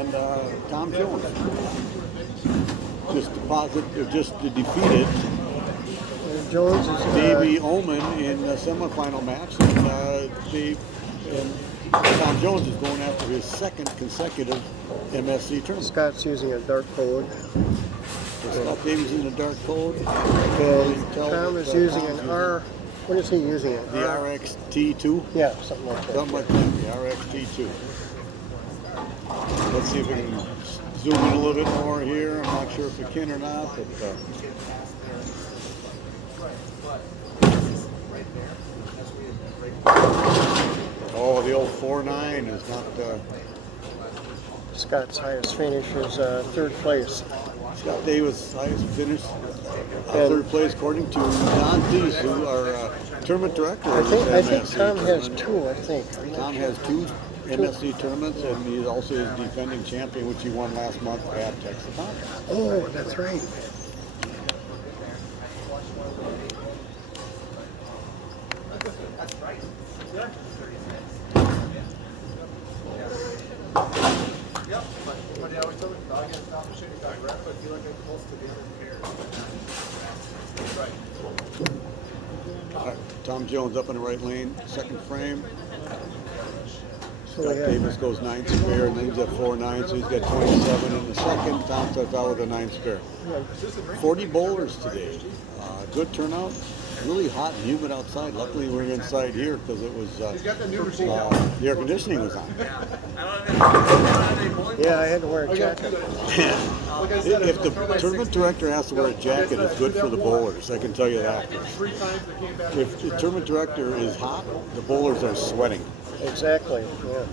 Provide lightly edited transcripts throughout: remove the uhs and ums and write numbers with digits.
and Tom Jones. Just defeated Jones is Davey Ullman in the semifinal match, and Tom Jones is going after his second consecutive MSC tournament. Scott's using a dark code. Scott Davies in a dark code. And Tom is using an R. What is he using? The RXT2? Yeah, something like that. Something like that, the RXT2. Let's see if we can zoom in a little bit more here. I'm not sure if we can or not, but oh, the old 4.9 is not. Scott's highest finish is third place. Scott Davis' highest finish, third place, according to Don Thies, who our tournament director. I think Tom has two. I think Tom has two MSC tournaments, and he also is defending champion, which he won last month at Texas. Oh, that's right. Tom Jones up in the right lane, second frame. So Scott Davis goes 9 spare, and then he's at 4.9, so he's got 27 in the second. Tom starts out with a 9 spare. 40 bowlers today. Good turnout. Really hot and humid outside. Luckily, we're inside here because it was the air conditioning was on. Yeah, I had to wear a jacket. If the tournament director has to wear a jacket, it's good for the bowlers. I can tell you that. If the tournament director is hot, the bowlers are sweating. Exactly. Yeah.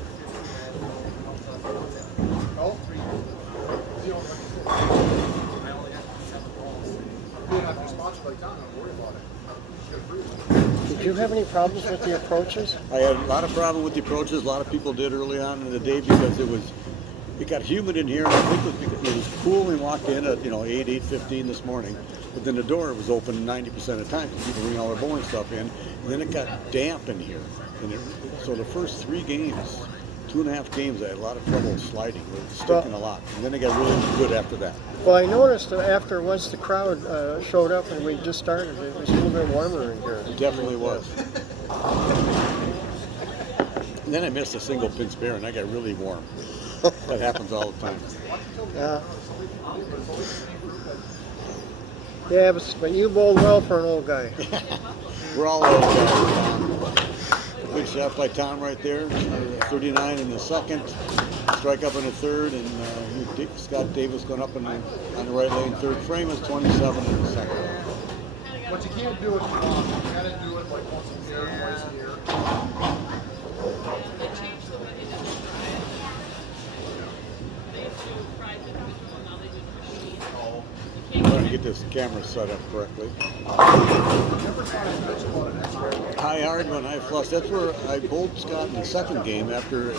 Did you have any problems with the approaches? I had a lot of problem with the approaches. A lot of people did early on in the day because it got humid in here. And I think it was because it was cool when we walked in at 8:15 this morning. But then the door was open 90% of the time because people bring all their bowling stuff in. And then it got damp in here. And so the first 3 games, 2.5 games, I had a lot of trouble sliding, sticking a lot. And then it got really good after that. Well, I noticed that once the crowd showed up and we just started, it was a little bit warmer in here. It definitely was. And then I missed a single pin spare and I got really warm. That happens all the time. Yeah, but you bowled well for an old guy. We're all old guys. Good shot by Tom right there. 39 in the second. Strike up in the third, and Scott Davis going up on the right lane. Third frame is 27 in the second. But you can't do it too often. You gotta do it like once a year, twice a year. I'm trying to get this camera set up correctly. High hard when high flush. That's where I bowled Scott in the second game after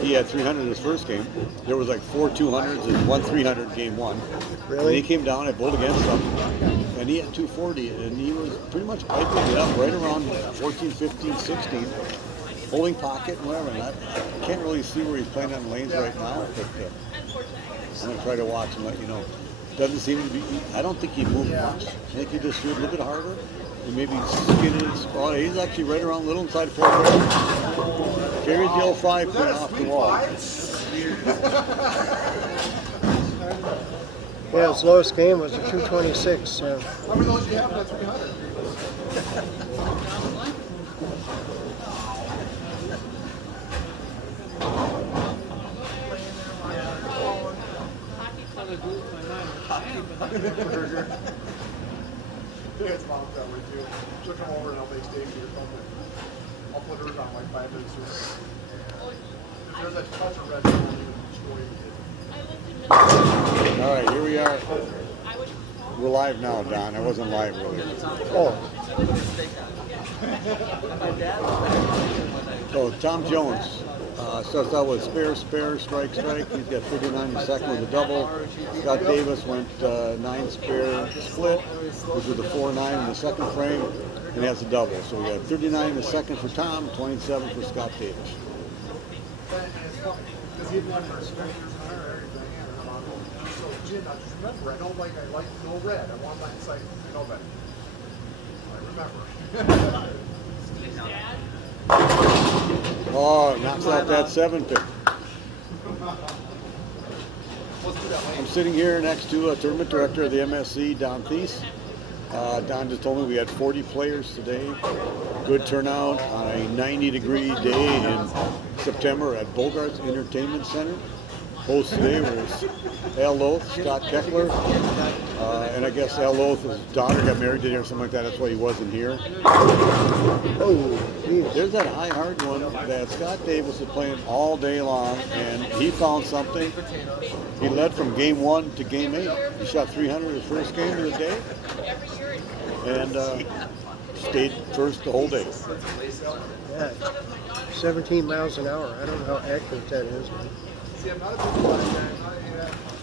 he had 300 in his first game. There was like 4 200s and 1 300 game 1. Really? And he came down, I bowled against him, and he had 240, and he was pretty much piping it up right around 14, 15, 16. Holding pocket and whatever. And I can't really see where he's playing on lanes right now, but I'm going to try to watch and let you know. Doesn't seem to be, I don't think he moved much. I think he just threw a little bit harder. And maybe skidded his, oh, he's actually right around little inside 4 barrels. Carries the old 5 pin off the wall. Yeah, his lowest game was a 226. How many of those do you have at 300? It's mom's that way too. She'll come over and I'll make steaks or something. I'll put hers on like 5 minutes or so. If there's a touch of red, I'll even destroy it. All right, here we are. We're live now, Don. I wasn't live earlier. Oh. So Tom Jones starts out with spare, strike. He's got 39 in the second with a double. Scott Davis went 9 spare split, which was a 4.9 in the second frame, and has a double. So we got 39 in the second for Tom, 27 for Scott Davis. it's funny because he had won for 20 years in everything. And I'm on, so Jim, I just remember, I don't like, I like no red. I want that sight. I know that. I remember. Oh, knocks out that 7 pin. I'm sitting here next to a tournament director of the MSC, Don Thies. Don just told me we had 40 players today. Good turnout on a 90-degree day in September at Bogarts Entertainment Center. Hosts today was Al Loth, Scott Keckler, and I guess Al Loth's daughter got married today or something like that. That's why he wasn't here. Oh, geez. There's that high hard one that Scott Davis was playing all day long, and he found something. He led from game 1 to game 8. He shot 300 his first game of the day, and stayed first the whole day. Yeah. 17 miles an hour. I don't know how accurate that is. But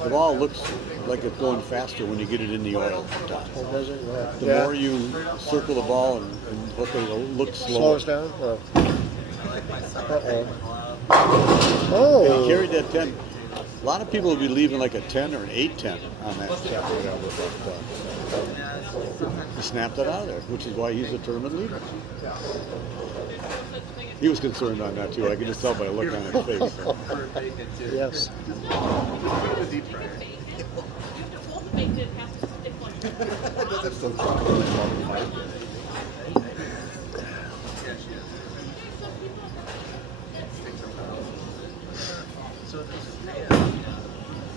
The ball looks like it's going faster when you get it in the oil. oh, does it? Yeah. The Yeah. more you circle the ball and look at it, it'll look slower. Slows down? Oh. Uh-oh. And Oh! he carried that 10. A lot of people would be leaving like a 10 or an 8-10 on that shot, whatever. But he snapped it out of there, which is why he's the tournament leader. He was concerned on that too. I could just tell by the look on his face. So. Yes.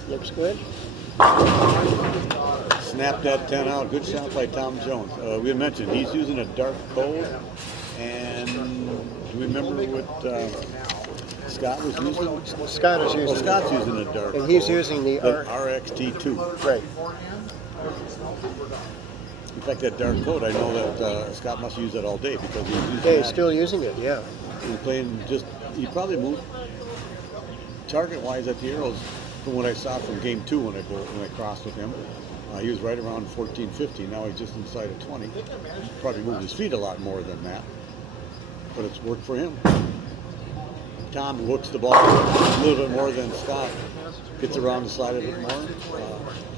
Looks good. Snapped that 10 out. Good shot by Tom Jones. We had mentioned he's using a dark code. And do you remember what Scott was using? Scott is using. Well, Scott's using a dark And he's code. using the RXT2. Right. In fact, that dark code, I know that Scott must use that all day because he's using Yeah, he's that. still using it, yeah. He's playing just, he probably moved target-wise at the arrows from what I saw from game 2 when I crossed with him. He was right around 14, 15. Now he's just inside of 20. Probably moved his feet a lot more than that, but it's worked for him. Tom looks the ball a little bit more than Scott. Gets around the side of it more.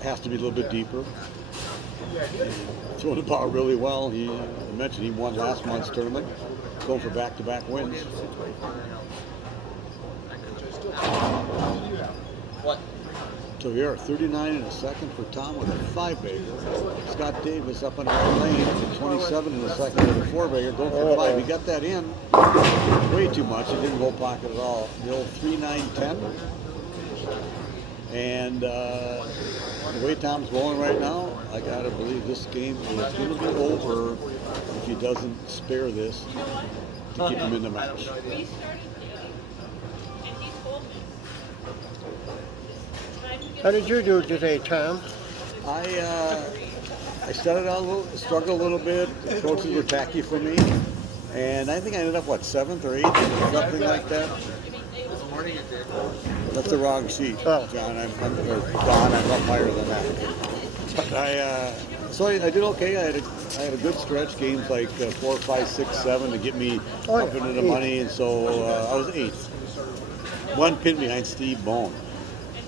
Has to be a little bit deeper. Throwing the ball really well. He mentioned he won last month's tournament, going for back-to-back wins. What? So here, 39 and a second for Tom with a 5-bagger. Scott Davis up in the right lane at 27 and a second with a 4-bagger, going for 5. He got that in way too much. He didn't roll pocket at all. The old 3-9-10. And the way Tom's rolling right now, I gotta believe this game is going to be over if he doesn't spare this to keep him in the match. How did you do today, Tom? I started out a little, struggled a little bit. The coaches were tacky for me, and I think I ended up 7th or 8th, something like that. This morning it did. That's the wrong sheet, Oh. John. I'm up higher than that. But so I did okay. I had a good stretch, games like 4, 5, 6, 7 to get me Oh, up yeah. into the money, and so I was 8th. 1 pin behind Steve Bone.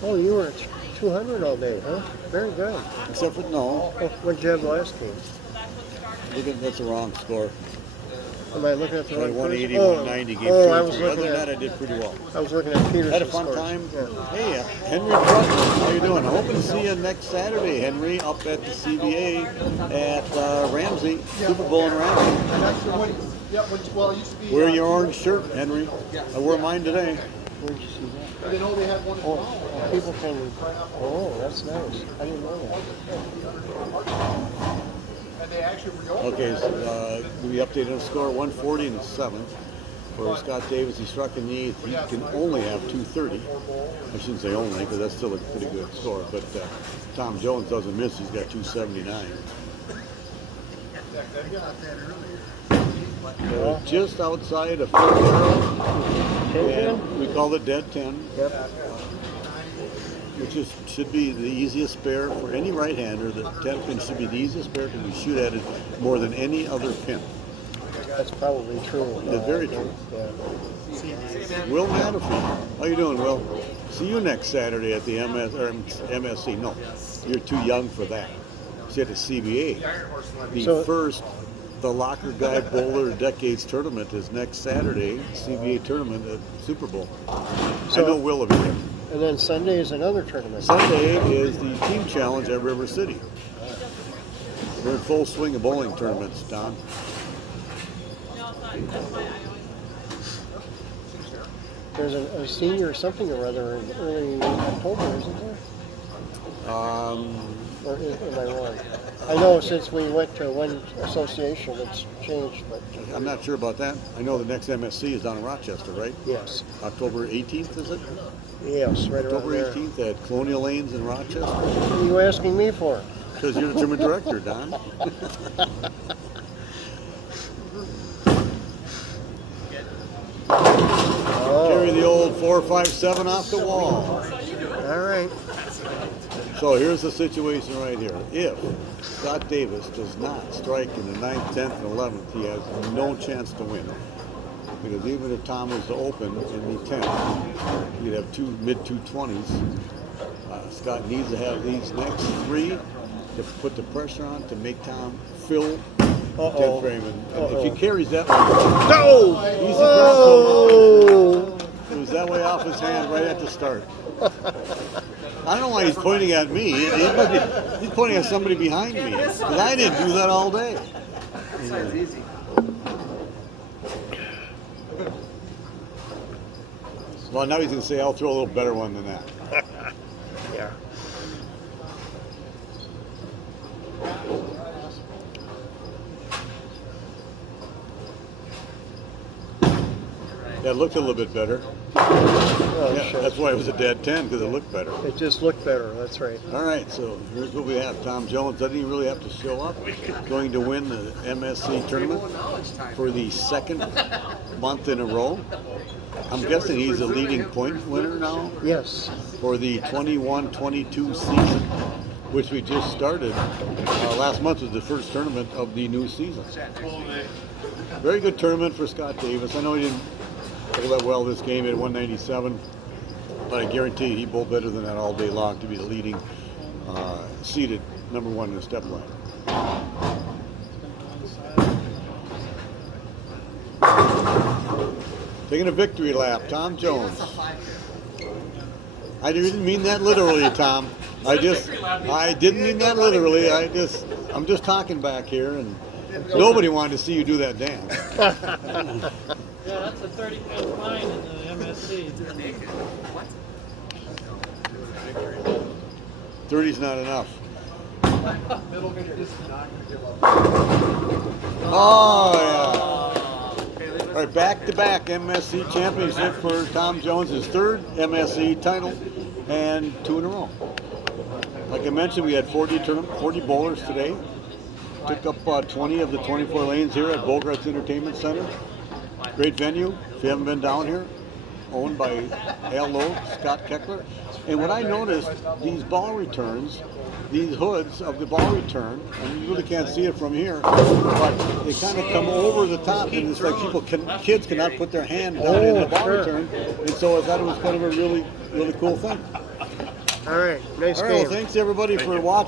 Oh, you were at 200 all day, huh? Very good. Except for no, Oh, what did you have last game? that's the wrong score. Am I looking at the I had right 180, person? 190, game 2 oh, I or was 3. Other looking than that, at I did pretty well. Peterson's Had a fun scores. time. Yeah. Hey, Henry Brutman, how you doing? I hope to see you next Saturday, Henry, up at the CBA at Ramsey, Super Bowl in Ramsey. Well, it used to be. Wear your orange shirt, Henry. I wore mine today. Where'd you see that? I didn't know they had one. Oh, people can. Oh, that's nice. I didn't know that. And they actually reopened. Okay, so we updated the score, 140 in the 7th. For Scott Davis, he struck in the 8th. He can only have 230. I shouldn't say only, because that's still a pretty good score. But Tom Jones doesn't miss. He's got 279. Just outside of 4 barrel, and we call it dead 10, Yep. which should be the easiest spare for any right-hander. The 10 pin should be the easiest spare because we shoot at it more than any other pin. That's probably true. That's very true. Yeah. Will Manafee. How you doing, Will? See you next Saturday at the MSC. No, you're too young for that. See at the CBA. The Locker Guy Bowler Decades Tournament is next Saturday. CBA tournament at Super Bowl. So- I know Will will be there. And then Sunday is another tournament. Sunday is the team challenge at River City. We're in full swing of bowling tournaments, Don. There's a senior something or other in early October, isn't there? Or am I wrong? I know since we went to one association, it's changed, but I'm not sure about that. I know the next MSC is down in Rochester, right? yes. October 18th, is it? Yes, right around October there. 18th at Colonial Lanes in Rochester. What are you asking me for? Because you're the tournament director, Don. Carry the old 457 off the wall. All right. So here's the situation right here. If Scott Davis does not strike in the 9th, 10th, and 11th, he has no chance to win. Because even if Tom was to open in the 10th, he'd have two mid-220s. Scott needs to have these next three to put the pressure on to make Tom fill 10th frame. And if he carries that one, No! he's Oh! it was that way off his hand right at the start. I don't know why he's pointing at me. He's pointing at somebody behind me. Because I didn't do that all day. That's easy. Well, now he's going to say, I'll throw a little better one than that. Yeah. That looked a little bit better. Oh, Yeah, shit. that's why it was a dead 10, because it looked better. It just looked better, that's right. All right, so here's what we have. Tom Jones doesn't even really have to show up. Going to win the MSC tournament for the second month in a row. I'm guessing he's a leading point winner now Yes. for the 21-22 season, which we just started. Last month was the first tournament of the new season. Very good tournament for Scott Davis. I know he didn't bowl that well this game at 197, but I guarantee he bowled better than that all day long to be the leading seeded number one in the step line. Taking a victory lap, Tom Jones. I didn't mean that literally, Tom. I didn't mean that literally. I'm just talking back here, and nobody wanted to see you do that dance. Yeah, that's a 30-pound line in the MSC. 30's not enough. Middle is not going to give up. Oh, yeah. All right, back-to-back MSC championship for Tom Jones, his third MSC title, and 2 in a row. Like I mentioned, we had 40 bowlers today. Took up 20 of the 24 lanes here at Bogarts Entertainment Center. Great venue, if you haven't been down here. Owned by Al Lowe, Scott Keckler. And what I noticed, these ball returns, these hoods of the ball return, and you really can't see it from here, but they kind of come over the top, and it's like kids cannot put their hand down in the ball return, and so I thought it was kind of a really, really cool thing. All right, nice All right, game. well, thanks everybody for watching.